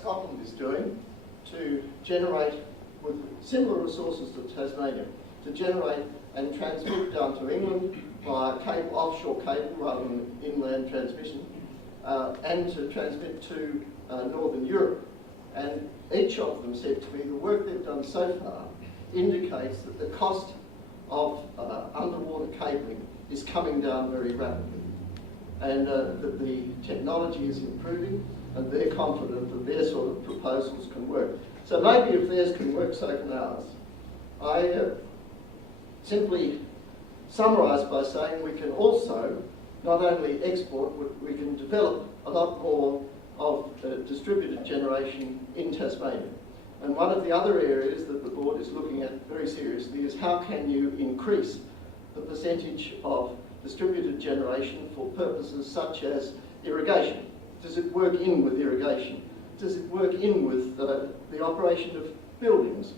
Scotland is doing to generate with similar resources to Tasmania, to generate and transmit down to England via cable, offshore cable rather than inland transmission, and to transmit to Northern Europe. And each of them said to me the work they've done so far indicates that the cost of underwater cabling is coming down very rapidly, and that the technology is improving, and they're confident that their sort of proposals can work. So maybe if theirs can work, so can ours. I simply summarise by saying we can also not only export, but we can develop a lot more of distributed generation in Tasmania. And one of the other areas that the board is looking at very seriously is how can you increase the percentage of distributed generation for purposes such as irrigation. Does it work in with irrigation? Does it work in with the operation of buildings?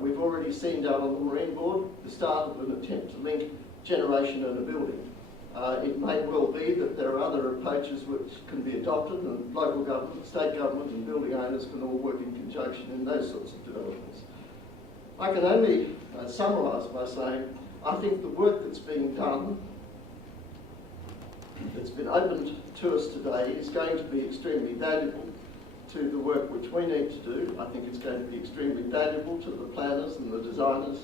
We've already seen down on the Marine Board the start of an attempt to link generation and a building. It may well be that there are other approaches which can be adopted, and local government, state government and building owners can all work in conjunction in those sorts of developments. I can only summarise by saying I think the work that's being done, that's been opened to us today, is going to be extremely valuable to the work which we need to do. I think it's going to be extremely valuable to the planners and the designers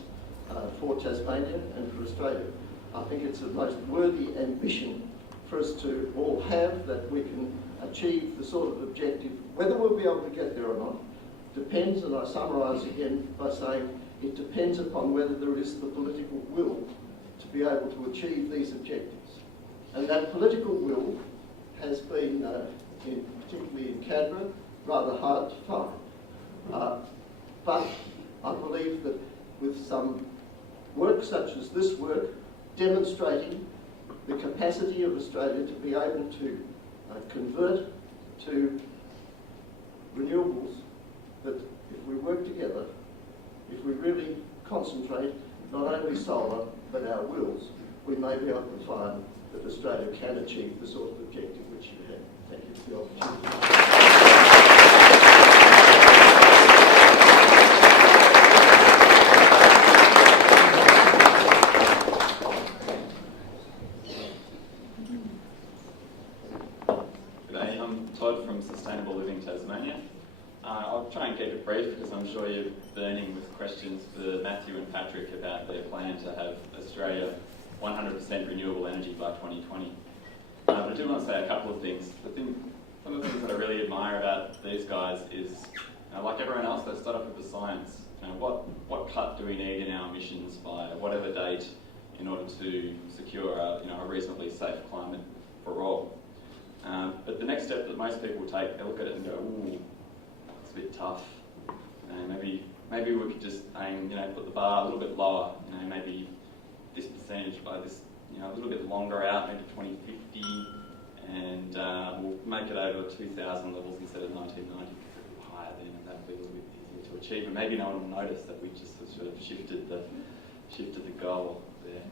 for Tasmania and for Australia. I think it's the most worthy ambition for us to all have, that we can achieve the sort of objective. Whether we'll be able to get there or not depends, and I summarise again by saying it depends upon whether there is the political will to be able to achieve these objectives. And that political will has been, particularly in Canberra, rather hard to find. But I believe that with some work such as this work, demonstrating the capacity of Australia to be able to convert to renewables, that if we work together, if we really concentrate not only solar but our wills, we may be able to find that Australia can achieve the sort of objective which you have. Thank you for the opportunity. Tasmania. I'll try and keep it brief because I'm sure you're burning with questions for Matthew and Patrick about their plan to have Australia 100% renewable energy by 2020. But I do want to say a couple of things. Some of the things that I really admire about these guys is, like everyone else, they start off with the science. What cut do we need in our emissions by whatever date in order to secure a reasonably safe climate for all? But the next step that most people take, they look at it and go, ooh, it's a bit tough. Maybe we could just aim, put the bar a little bit lower. Maybe this percentage by this, a little bit longer out, maybe 2050, and we'll make it over 2000 levels instead of 1990 because it'll be higher then, and that'll be a little bit easier to achieve. And maybe no one will notice that we just sort of shifted the goal there.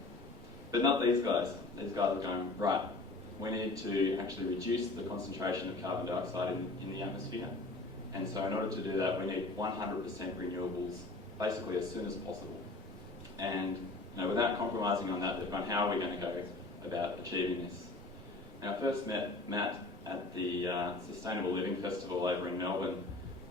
But not these guys. These guys are going, right, we need to actually reduce the concentration of carbon dioxide in the atmosphere. And so in order to do that, we need 100% renewables basically as soon as possible. And without compromising on that, they've gone, how are we going to go about achieving this? Now, I first met Matt at the Sustainable Living Festival over in Melbourne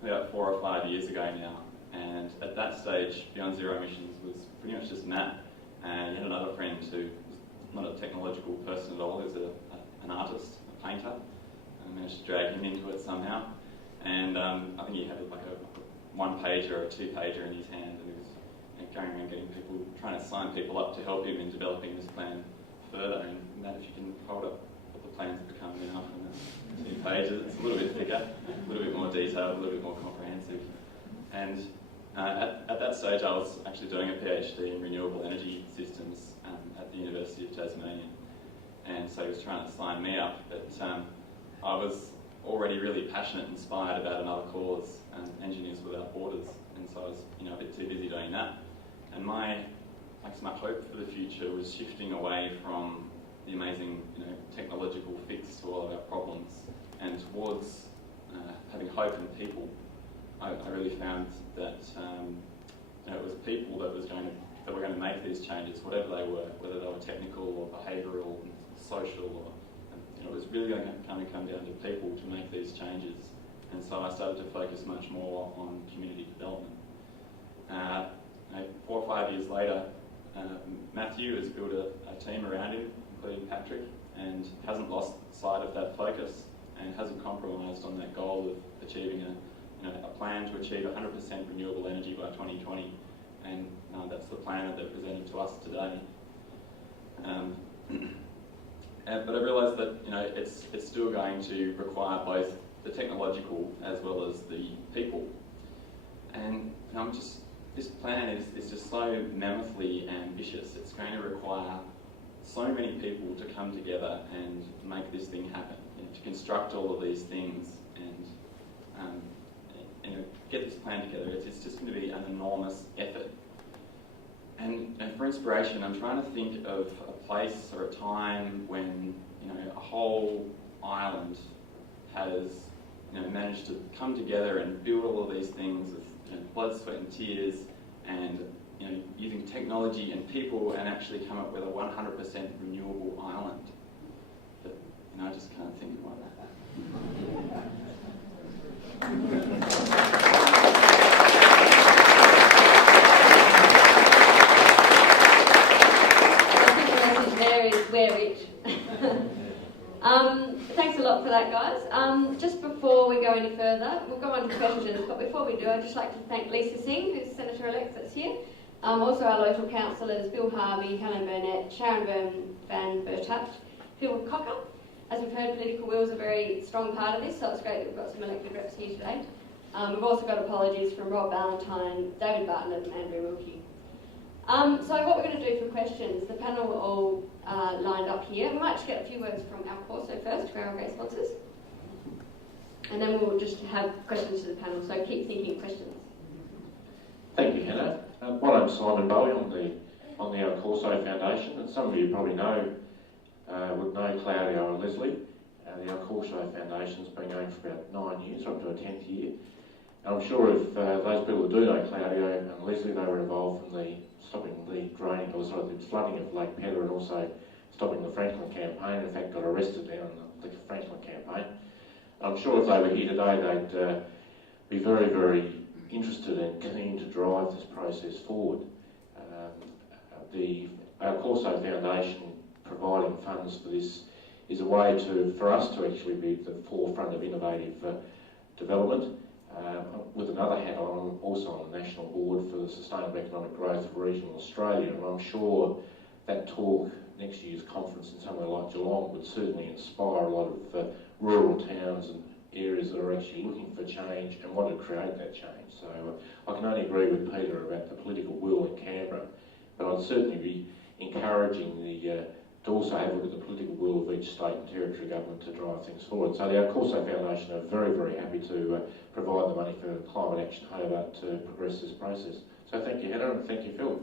about 4 or 5 years ago now. And at that stage, Beyond Zero Emissions was pretty much just Matt, and he had another friend who was not a technological person at all. He was an artist, a painter. I managed to drag him into it somehow. And I think he had like a 1-pager or a 2-pager in his hand, and he was going around getting people, trying to sign people up to help him in developing this plan further. And Matt, if you can hold up what the plans have become now from the 2 pages, it's a little bit thicker, a little bit more detailed, a little bit more comprehensive. And at that stage, I was actually doing a PhD in renewable energy systems at the University of Tasmania. And so he was trying to sign me up, but I was already really passionate and inspired about another cause, Engineers Without Borders, and so I was a bit too busy doing that. And my hope for the future was shifting away from the amazing technological fix to all of our problems and towards having hope in people. I really found that it was people that were going to make these changes, whatever they were, whether they were technical or behavioural, social, or it was really going to come down to people to make these changes. And so I started to focus much more on community development. 4 or 5 years later, Matthew has built a team around him, including Patrick, and hasn't lost sight of that focus and hasn't compromised on that goal of achieving a plan to achieve 100% renewable energy by 2020. And that's the plan that they've presented to us today. But I realised that it's still going to require both the technological as well as the people. And this plan is just so mammothly ambitious. It's going to require so many people to come together and make this thing happen, to construct all of these things and get this plan together. It's just going to be an enormous effort. And for inspiration, I'm trying to think of a place or a time when a whole island has managed to come together and build all of these things with blood, sweat and tears, and using technology and people, and actually come up with a 100% renewable island. But I just can't think of one. Thanks a lot for that, guys. Just before we go any further, we'll go on to questions, but before we do, I'd just like to thank Lisa Singh, who's Senator-elect that's here, also our local councillors, Bill Harvey, Helen Burnett, Sharon Van Bertucht, Phil Cocker. As we've heard, political will is a very strong part of this, so it's great that we've got some elected reps here today. We've also got apologies from Rob Ballantyne, David Barton and Andrew Wilkie. So what we're going to do for questions, the panel are all lined up here. We might just get a few words from our Corso first, for our great sponsors. And then we'll just have questions to the panel, so keep thinking questions. Thank you, Hannah. My name's Simon Bowie. I'm on the Corso Foundation, and some of you probably would know Claudio and Leslie. The Corso Foundation's been going for about 9 years, up to a 10th year. And I'm sure if those people who do know Claudio and Leslie, they were involved in stopping the draining, the flooding of Lake Pedder, and also stopping the Franklin campaign. In fact, got arrested down the Franklin campaign. I'm sure if they were here today, they'd be very, very interested and keen to drive this process forward. Our Corso Foundation providing funds for this is a way for us to actually be at the forefront of innovative development. With another hat on, I'm also on the National Board for the Sustainable Economic Growth of Regional Australia, and I'm sure that talk, next year's conference in somewhere like Geelong, would certainly inspire a lot of rural towns and areas that are actually looking for change and want to create that change. So I can only agree with Peter about the political will in Canberra, but I'd certainly be encouraging to also have a look at the political will of each state and territory government to drive things forward. So the Corso Foundation are very, very happy to provide the money for Climate Action Hobart to progress this process. So thank you, Hannah, and thank you, Phil.